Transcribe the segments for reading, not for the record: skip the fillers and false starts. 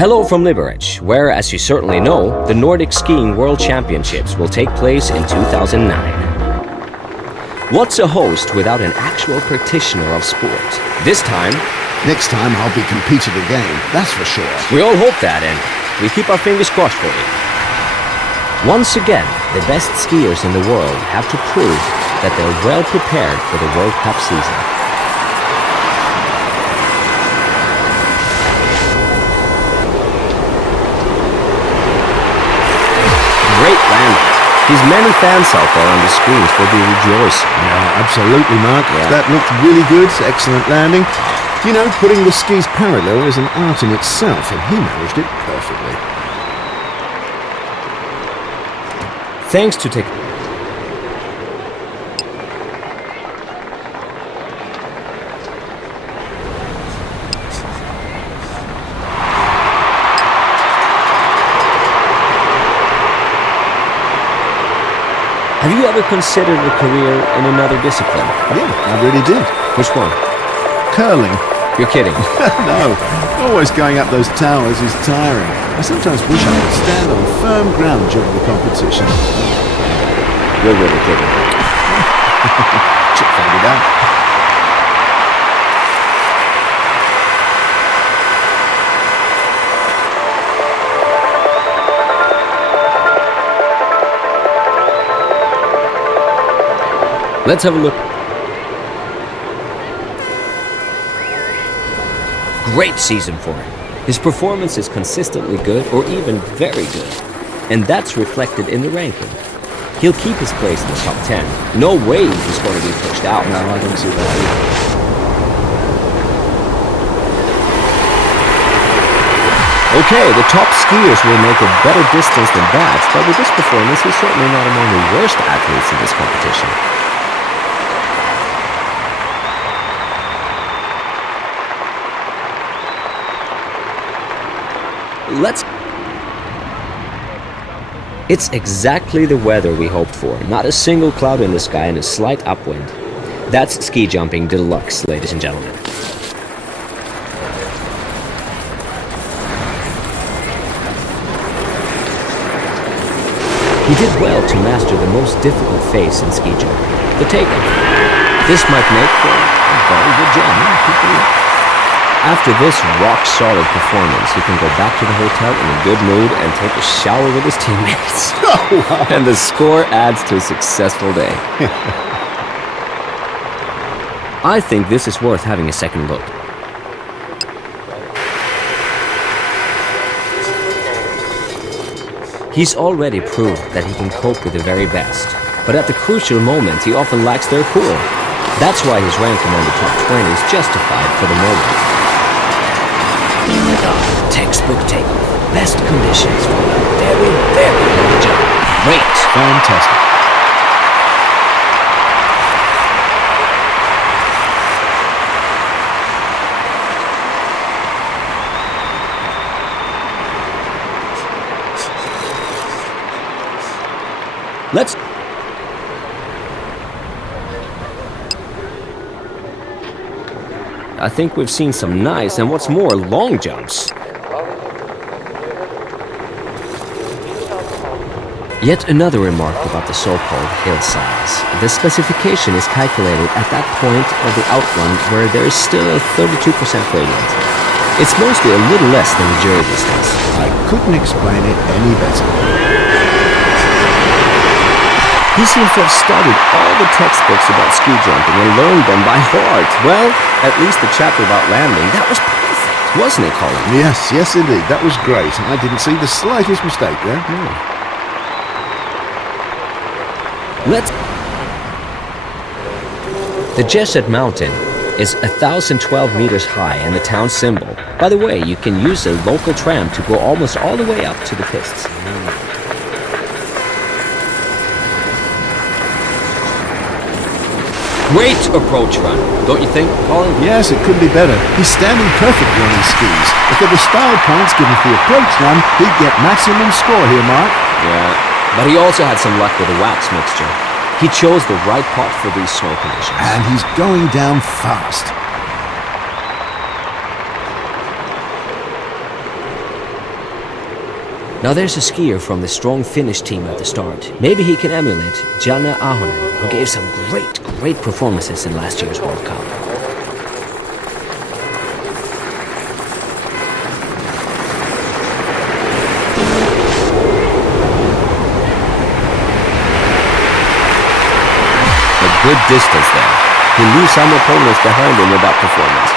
Hello from Liberec, where, as you certainly know, the Nordic Skiing World Championships will take place in 2009. What's a host without an actual practitioner of sport? This time... Next time I'll be competing again, that's for sure. We all hope that, and we keep our fingers crossed for you. Once again, the best skiers in the world have to prove that they're well prepared for the World Cup season. Great landing. His many fans out there on the screens will be rejoicing. Yeah, absolutely, Mark. Yeah. That looked really good. Excellent landing. You know, putting the skis parallel is an art in itself, and he managed it perfectly. Thanks to tech... Have you ever considered a career in another discipline? Yeah, I really did. Which one? Curling. You're kidding. No, always going up those towers is tiring. I sometimes wish I could stand on firm ground during the competition. You're really kidding. Should find it out. Let's have a look. Great season for him. His performance is consistently good or even very good. And that's reflected in the ranking. He'll keep his place in the top 10. No way he's going to be pushed out. No, I don't see that either. Okay, the top skiers will make a better distance than that, but with this performance, he's certainly not among the worst athletes in this competition. It's exactly the weather we hoped for. Not a single cloud in the sky and a slight upwind. That's ski jumping deluxe, ladies and gentlemen. He did well to master the most difficult phase in ski jumping, the takeoff. This might make for a very good jump. After this rock-solid performance, he can go back to the hotel in a good mood and take a shower with his teammates. Oh, wow. And the score adds to a successful day. I think this is worth having a second look. He's already proved that he can cope with the very best. But at the crucial moment, he often lacks their cool. That's why his rank among the top 20 is justified for the moment. Textbook takeoff. Best conditions for a very, very long jump. Great. Fantastic. Let's... I think we've seen some nice, and what's more, long jumps. Yet another remark about the so-called hillsides. The specification is calculated at that point of the outrun where there is still a 32% gradient. It's mostly a little less than the jury distance. I couldn't explain it any better. He seems to have studied all the textbooks about ski jumping and learned them by heart. Well, at least the chapter about landing, that was perfect, wasn't it, Colin? Yes, yes indeed. That was great. I didn't see the slightest mistake there. The Jeset Mountain is 1,012 meters high and the town symbol. By the way, you can use a local tram to go almost all the way up to the pists. Great approach run, don't you think, Colin? Yes, it couldn't be better. He's standing perfectly on his skis. If there were style points given for the approach run, he'd get maximum score here, Mark. Yeah, but he also had some luck with the wax mixture. He chose the right pot for these snow conditions. And he's going down fast. Now there's a skier from the strong Finnish team at the start. Maybe he can emulate Janne Ahonen, who gave some great performances in last year's World Cup. A good distance there. He leaves some opponents behind him with that performance.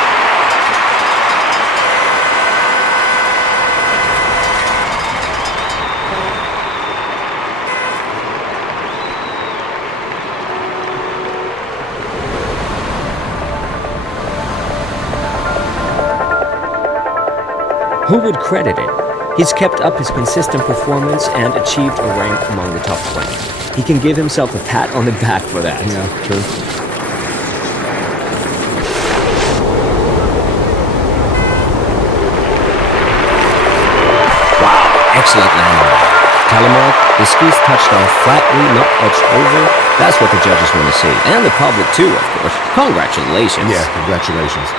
Who would credit it? He's kept up his consistent performance and achieved a rank among the top 20. He can give himself a pat on the back for that. Yeah, true. Wow, excellent landing. Telemark, the skis touched down flatly, not edged over. That's what the judges want to see. And the public too, of course. Congratulations. Yeah, congratulations.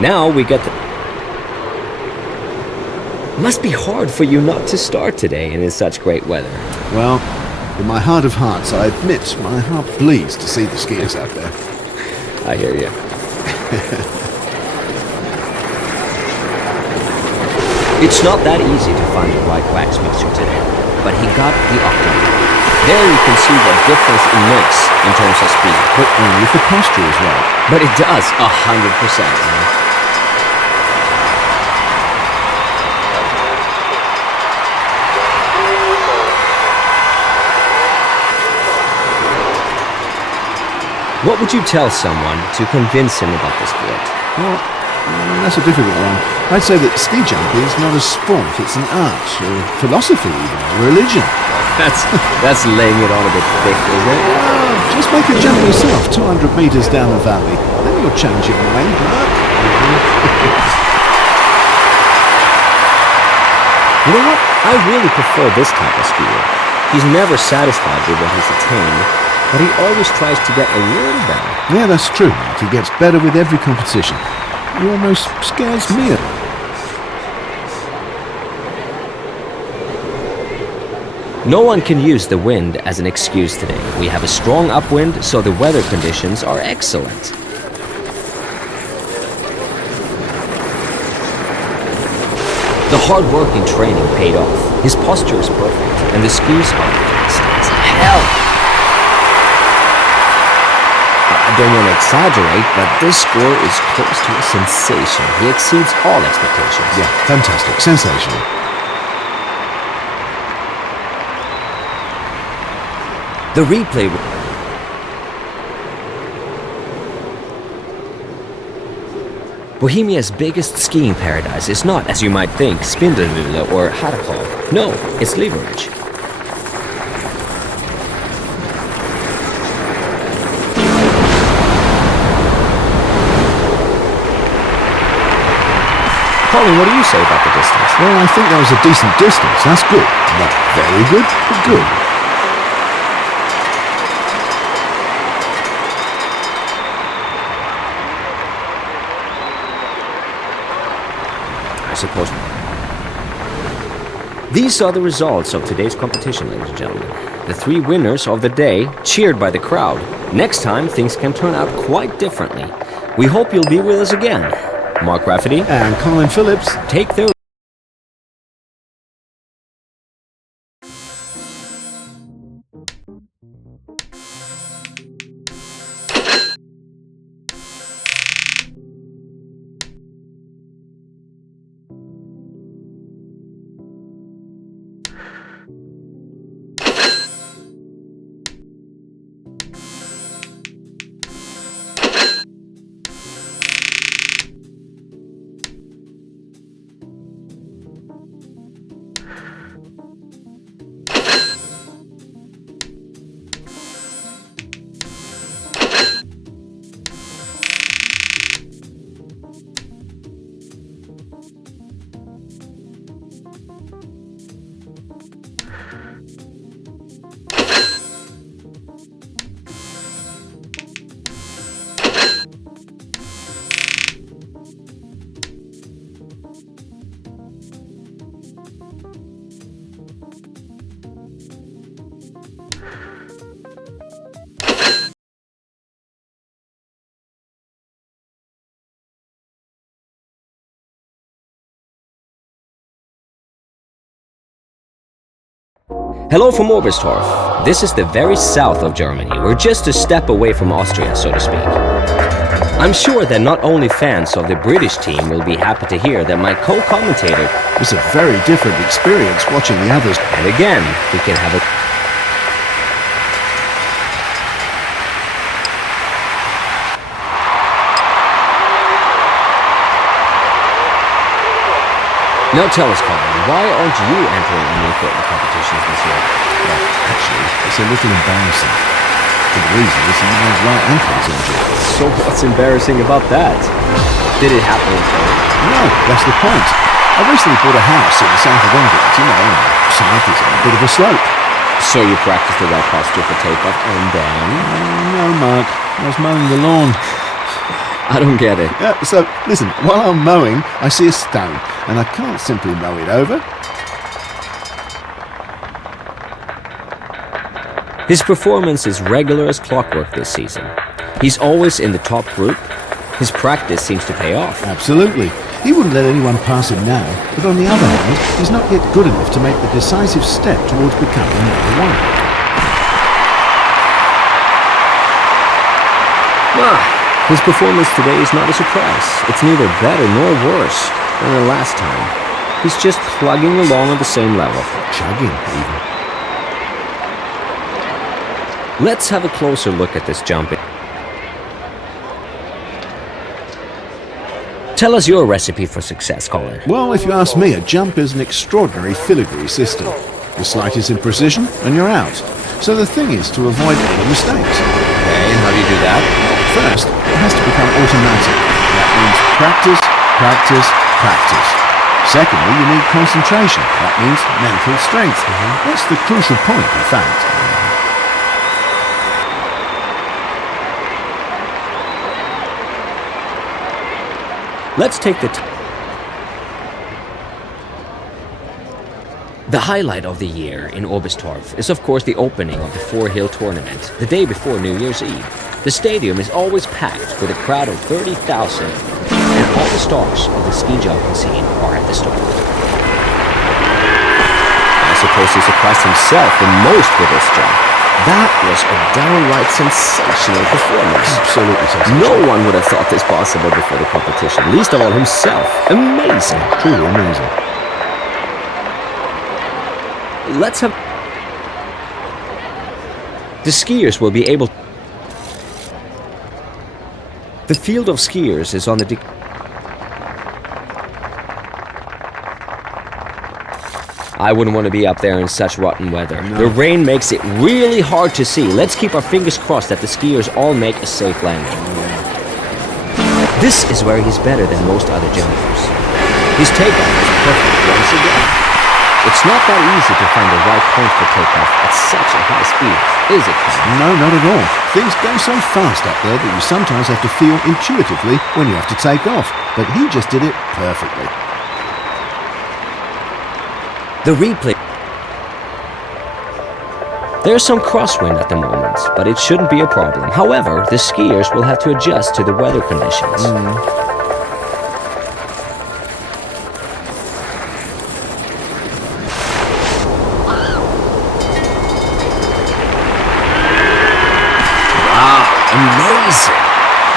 Now we get the... Must be hard for you not to start today and in such great weather. Well, in my heart of hearts, I admit my heart bleeds to see the skiers out there. I hear you. It's not that easy to find the right wax mixture today, but he got the optimum. There you can see what difference it makes in terms of speed. But only if the posture is right. But it does, 100%. What would you tell someone to convince him about the sport? Well, that's a difficult one. I'd say that ski jumping is not a sport, it's an art, or philosophy even, a religion. That's laying it on a bit thick, isn't it? Just make a jump yourself 200 meters down the valley. Then you'll change your mind, Mark. You know what? I really prefer this type of skier. He's never satisfied with what he's attained, but he always tries to get a little better. Yeah, that's true, Mark. He gets better with every competition. He almost scares me. No one can use the wind as an excuse today. We have a strong upwind, so the weather conditions are excellent. The hard work and training paid off. His posture is perfect, and the skis are fast as hell. I don't want to exaggerate, but this score is close to a sensation. He exceeds all expectations. Yeah, fantastic. Sensational. The replay... Bohemia's biggest skiing paradise is not, as you might think, Spindelmühle or Harkov. No, it's Leverage. Colin, what do you say about the distance? Well, I think that was a decent distance. That's good. Not very good, but good. I suppose. These are the results of today's competition, ladies and gentlemen. The three winners of the day, cheered by the crowd. Next time, things can turn out quite differently. We hope you'll be with us again. Mark Rafferty And Colin Phillips. take their Hello from Oberstdorf. This is the very south of Germany. We're just a step away from Austria, so to speak. I'm sure that not only fans of the British team will be happy to hear that my co-commentator... It's a very different experience watching the others. And again, we can have a... Now tell us, Colin, why aren't you entering any important competitions this year? Well, actually, it's a little embarrassing. The reason is my right ankle is injured. So what's embarrassing about that? Did it happen in Spain? No, that's the point. I recently bought a house in the south of England, site is on a bit of a slope. So you practiced the right posture for takeoff and then... No, Mark, I was mowing the lawn. I don't get it. Yeah, so, listen, while I'm mowing, I see a stone, and I can't simply mow it over. His performance is regular as clockwork this season. He's always in the top group. His practice seems to pay off. Absolutely. He wouldn't let anyone pass him now, but on the other hand, he's not yet good enough to make the decisive step towards becoming number one. His performance today is not a surprise. It's neither better nor worse than the last time. He's just plugging along at the same level. Chugging, even. Let's have a closer look at this jumping. Tell us your recipe for success, Colin. Well, if you ask me, a jump is an extraordinary filigree system. The slightest imprecision, and you're out. So the thing is to avoid any mistakes. Okay, and how do you do that? First, it has to become automatic. That means practice, practice, practice. Secondly, you need concentration. That means mental strength. That's the crucial point, in fact. Let's take The highlight of the year in Oberstdorf is of course the opening of the Four Hill tournament, the day before New Year's Eve. The stadium is always packed with a crowd of 30,000, and all the stars of the ski jumping scene are at the start. I suppose he surprised himself the most with this jump. That was a downright sensational performance. Absolutely sensational. No one would have thought this possible before the competition, least of all himself. Amazing. Truly amazing. Let's have... The skiers will be able... The field of skiers is on the... I wouldn't want to be up there in such rotten weather. No. The rain makes it really hard to see. Let's keep our fingers crossed that the skiers all make a safe landing. This is where he's better than most other jumpers. His takeoff is perfect once again. It's not that easy to find the right point for takeoff at such a high speed, is it, Colin? No, not at all. Things go so fast up there that you sometimes have to feel intuitively when you have to take off. But he just did it perfectly. The replay. There's some crosswind at the moment, but it shouldn't be a problem. However, the skiers will have to adjust to the weather conditions. Wow, amazing!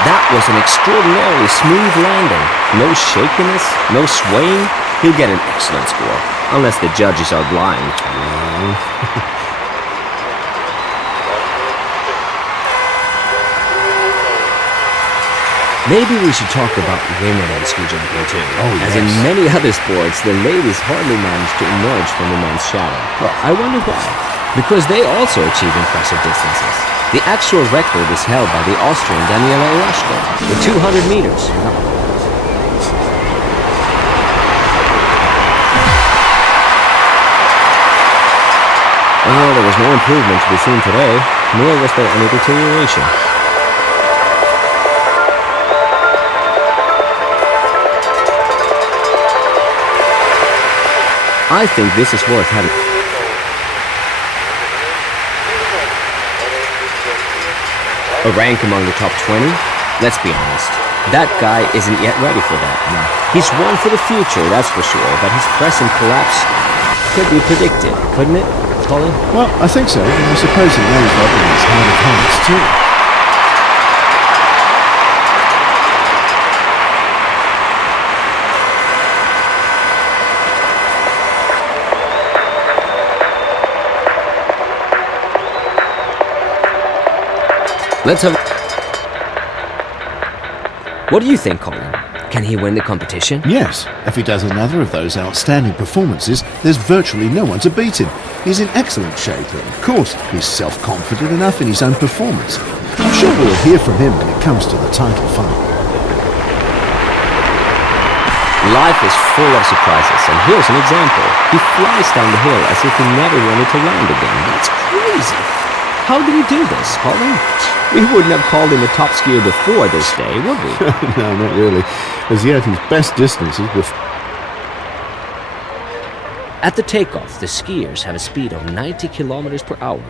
That was an extraordinarily smooth landing. No shakiness, no swaying. He'll get an excellent score. Unless the judges are blind. Maybe we should talk about women in ski jumping too. As in many other sports, the ladies hardly manage to emerge from the men's shadow. I wonder why. Because they also achieve impressive distances. The actual record is held by the Austrian Daniela Orozco with 200 meters. Well, there was no improvement to be seen today, nor was there any deterioration. I think this is worth having. A rank among the top 20? Let's be honest. That guy isn't yet ready for that. No. He's one for the future, that's for sure, but his present collapse could be predicted, couldn't it? Colin? Well, I think so, and I suppose he knows that in his heart of hearts, too. Let's have... What do you think, Colin? Can he win the competition? Yes, if he does another of those outstanding performances, there's virtually no one to beat him. He's in excellent shape, and of course, he's self-confident enough in his own performance. I'm sure we'll hear from him when it comes to the title fight. Life is full of surprises, and here's an example. He flies down the hill as if he never wanted to land again. That's crazy. How did he do this, Colin? We wouldn't have called him a top skier before this day, would we? No, not really. As yet, his best distances were... At the takeoff, the skiers have a speed of 90 kilometers per hour.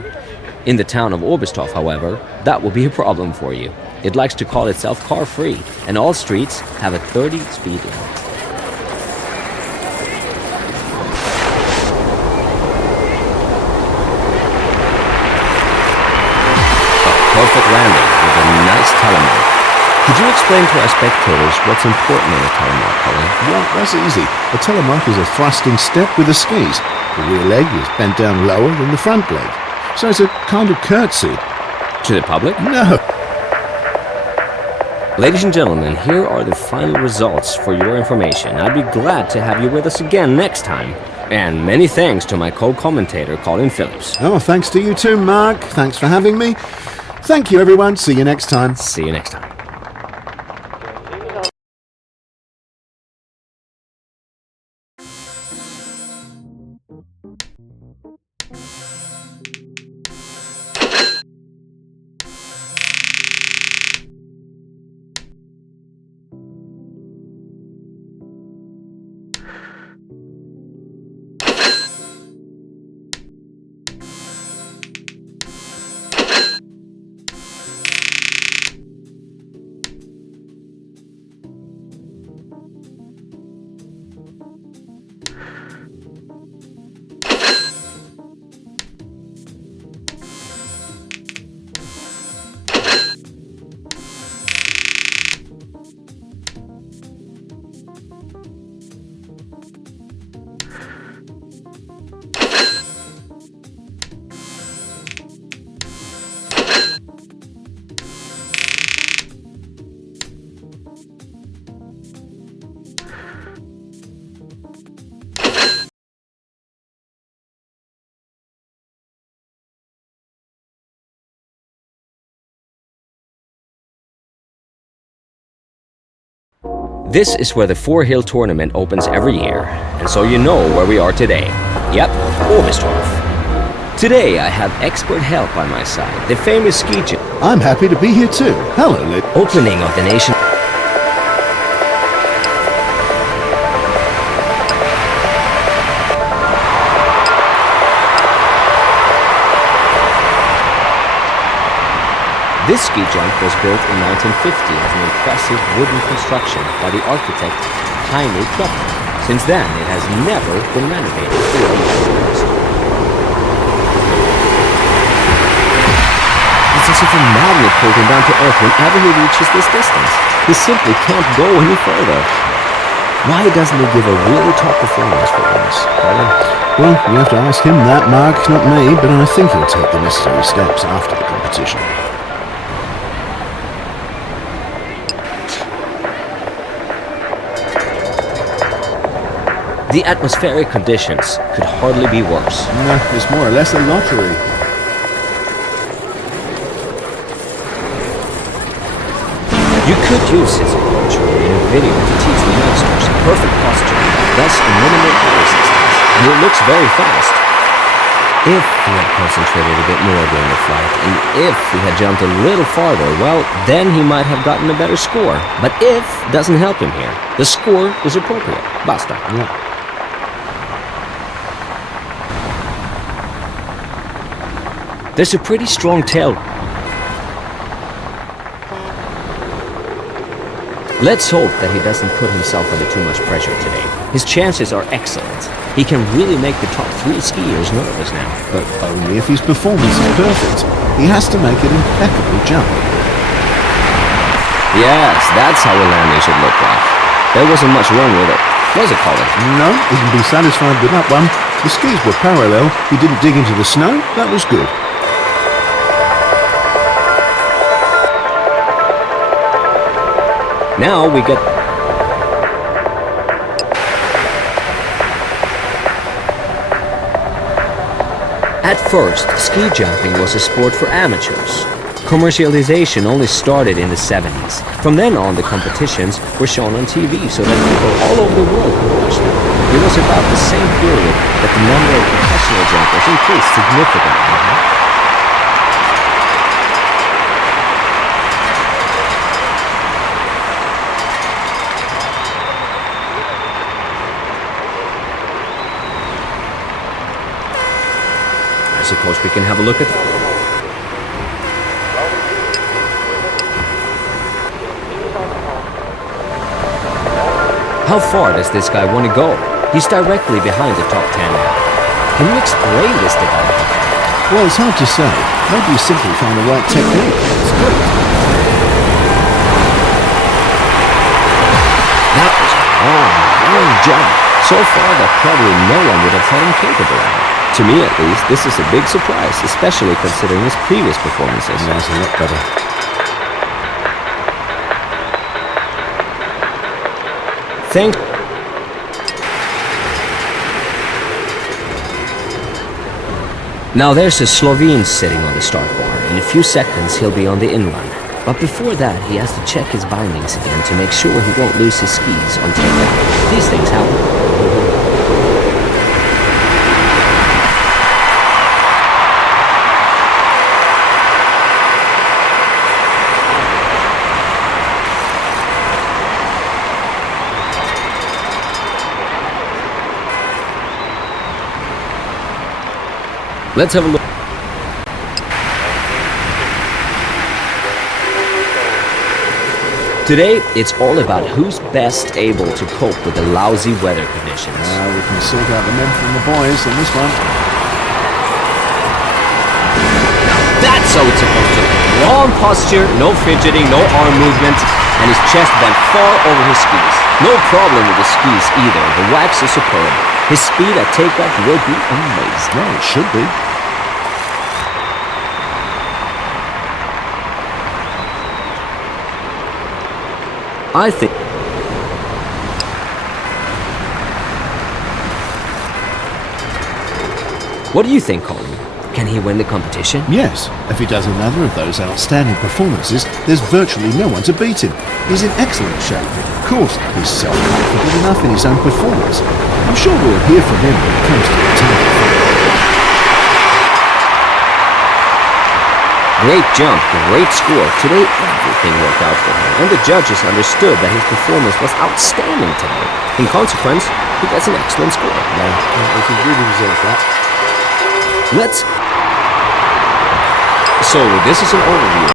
In the town of Oberstdorf, however, that will be a problem for you. It likes to call itself car-free, and all streets have a 30 speed limit. Perfect landing with a nice telemark. Could you explain to our spectators what's important in a telemark, Colin? Well, that's easy. A telemark is a thrusting step with the skis. The rear leg is bent down lower than the front leg. So it's a kind of curtsy. To the public? No. Ladies and gentlemen, here are the final results for your information. I'd be glad to have you with us again next time. And many thanks to my co-commentator, Colin Phillips. Oh, thanks to you too, Mark. Thanks for having me. Thank you, everyone. See you next time. See you next time. This is where the Four Hill Tournament opens every year, and so you know where we are today. Yep, Oberstdorf. Today I have expert help by my side, the famous ski gym. I'm happy to be here too. Hello, Lid. Opening of the nation. This ski jump was built in 1950 as an impressive wooden construction by the architect Heinrich Klopfer. Since then, it has never been renovated or modernized. It's as if a magnet pulled him down to earth whenever he reaches this distance. He simply can't go any further. Why doesn't he give a really top performance for once, Colin? Well, you have to ask him that, Mark, not me, but I think he'll take the necessary steps after the competition. The atmospheric conditions could hardly be worse. No, it's more or less a lottery. You could use his approach in a video to teach the youngsters perfect posture, thus a minimal air resistance, and it looks very fast. If he had concentrated a bit more during the flight, and if he had jumped a little farther, well, then he might have gotten a better score. But if doesn't help him here. The score is appropriate. Basta. Yeah. There's a pretty strong tail. Let's hope that he doesn't put himself under too much pressure today. His chances are excellent. He can really make the top 3 skiers nervous now. But only if his performance is perfect. He has to make an impeccable jump. Yes, that's how a landing should look like. There wasn't much wrong with it, was it, Colin? No, he can be satisfied with that one. The skis were parallel. He didn't dig into the snow. That was good. Now we get... At first, ski jumping was a sport for amateurs. Commercialization only started in the 70s. From then on, the competitions were shown on TV so that people all over the world could watch them. It was about the same period that the number of professional jumpers increased significantly. I suppose we can have a look at that. How far does this guy want to go? He's directly behind the top 10 now. Can you explain this development? Well, it's hard to say. Maybe he simply found the right technique. It's good. That was a long jump. So far that probably no one would have thought him capable of it. To me at least, this is a big surprise, especially considering his previous performances. That's a lot better. Thank... Now there's a Slovene sitting on the start bar. In a few seconds he'll be on the inrun. But before that he has to check his bindings again to make sure he won't lose his skis on takeoff. These things happen. Let's have a look. Today, it's all about who's best able to cope with the lousy weather conditions. We can sort out the men from the boys in this one. That's how it's supposed to be. Long posture, no fidgeting, no arm movement, and his chest bent far over his skis. No problem with the skis either. The wax is superb. His speed at takeoff will be amazing. Well, it should be. I think... What do you think, Colin? Can he win the competition? Yes. If he does another of those outstanding performances, there's virtually no one to beat him. He's in excellent shape. Of course, he's self-confident enough in his own performance. I'm sure we'll hear from him when it comes to the time. Great jump, great score. Today, everything worked out for him, and the judges understood that his performance was outstanding today. In consequence, he gets an excellent score. Yeah, he can really deserve that. So, this is an overview.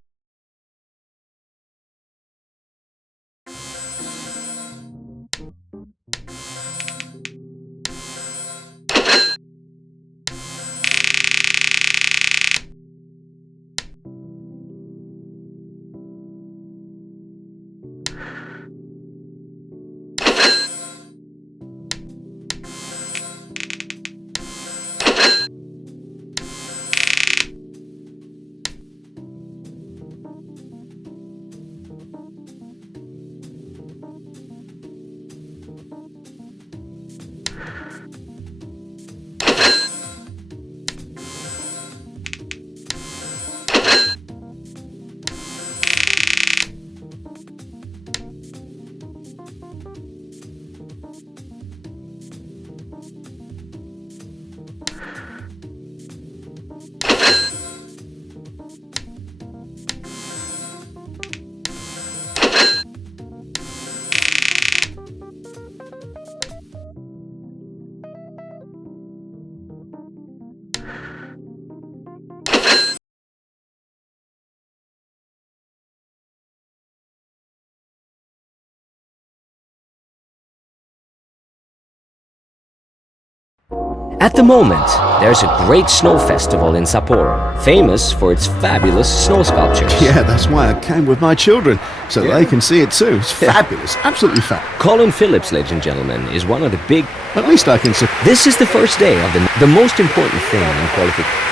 At the moment, there's a great snow festival in Sapporo, famous for its fabulous snow sculptures. Yeah, that's why I came with my children, so they can see it too. It's fabulous, absolutely fabulous. Colin Phillips, ladies and gentlemen, is one of the big... At least I can see... This is the first day of the most important thing in qualification.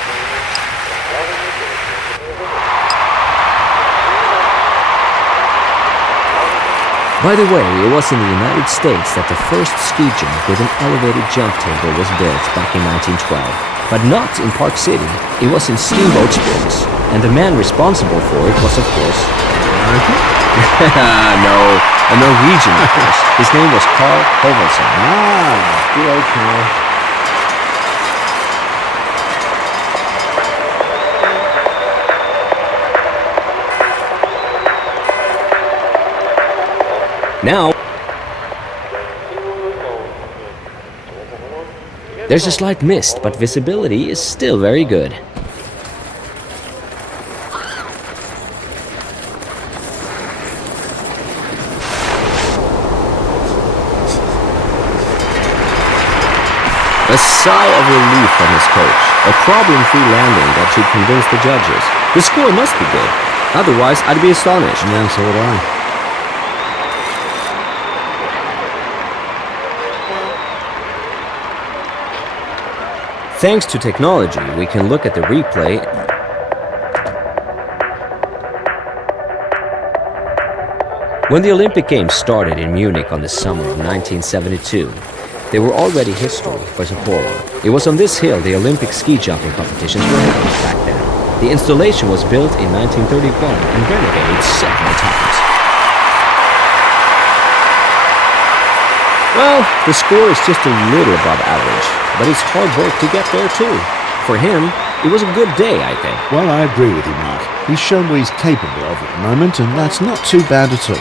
By the way, it was in the United States that the first ski jump with an elevated jump table was built back in 1912. But not in Park City, it was in Steamboat Springs. And the man responsible for it was, of course... American? No, a Norwegian, of course. His name was Carl Hovelson. Good old Carl. Now, there's a slight mist, but visibility is still very good. A sigh of relief from his coach. A problem-free landing that should convince the judges. The score must be good. Otherwise, I'd be astonished. Yeah, so would I. Thanks to technology, we can look at the replay. When the Olympic Games started in Munich on the summer of 1972, they were already history for Sapporo. It was on this hill the Olympic ski jumping competitions were held back then. The installation was built in 1931 and renovated several times. Well, the score is just a little above average, but it's hard work to get there too. For him, it was a good day, I think. Well, I agree with you, Mark. He's shown what he's capable of at the moment, and that's not too bad at all.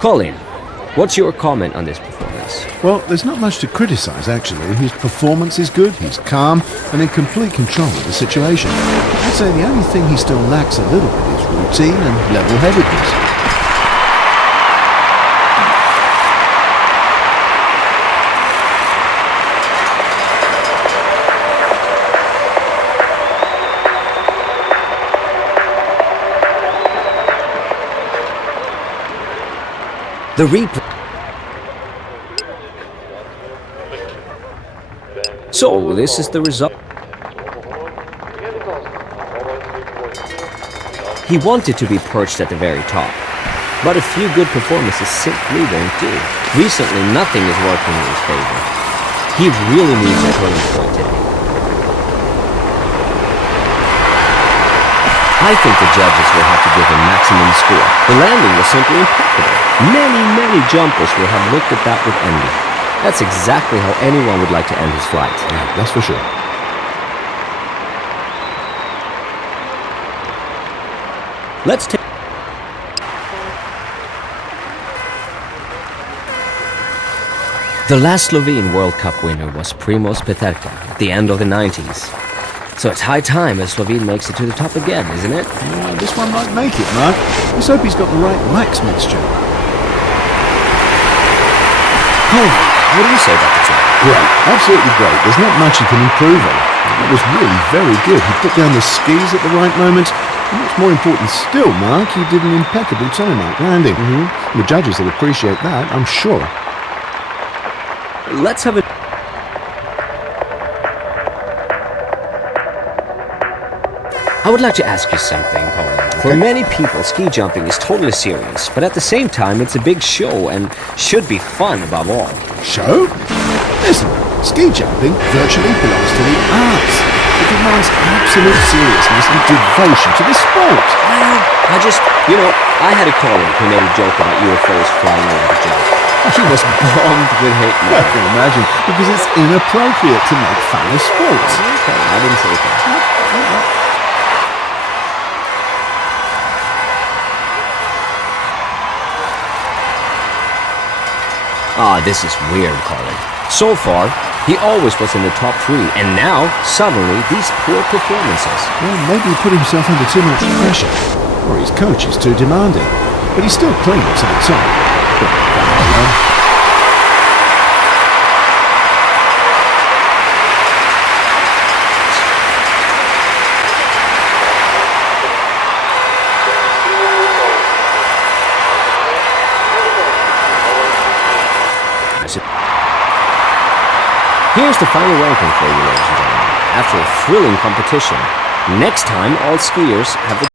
Colin, what's your comment on this performance? Well, there's not much to criticise, actually. His performance is good, he's calm, and in complete control of the situation. I'd say the only thing he still lacks a little bit is routine and level-headedness. The replay. So, this is the result. He wanted to be perched at the very top, but a few good performances simply won't do. Recently, nothing is working in his favor. He really needs a turning point today. I think the judges will have to give him maximum score. The landing was simply impeccable. Many jumpers will have looked at that with envy. That's exactly how anyone would like to end his flight. Yeah, that's for sure. Let's take... The last Slovene World Cup winner was Primož Peterka at the end of the 90s. So it's high time a Slovene makes it to the top again, isn't it? Yeah, this one might make it, Mark. Let's hope he's got the right wax mixture. Oh, what do you say about the track? Great, absolutely great. There's not much he can improve on. It was really very good. He put down the skis at the right moment. And what's more important still, Mark, he did an impeccable turnout landing. The judges will appreciate that, I'm sure. Let's have a... I would like to ask you something, Colin. For many people, ski jumping is totally serious, but at the same time, it's a big show and should be fun above all. Show? Listen, ski jumping virtually belongs to the arts. It demands absolute seriousness and devotion to the sport. Well, I had a colleague who made a joke about UFOs flying over the jump. He was bombed with hate mail. I can imagine, because it's inappropriate to make fun of sports. Okay, I didn't say that. This is weird, Colin. So far, he always was in the top 3, and now, suddenly, these poor performances. Well, maybe he put himself under too much pressure, or his coach is too demanding. but he's still clean to the top. Here's the final ranking for you, ladies and gentlemen. After a thrilling competition, next time all skiers have the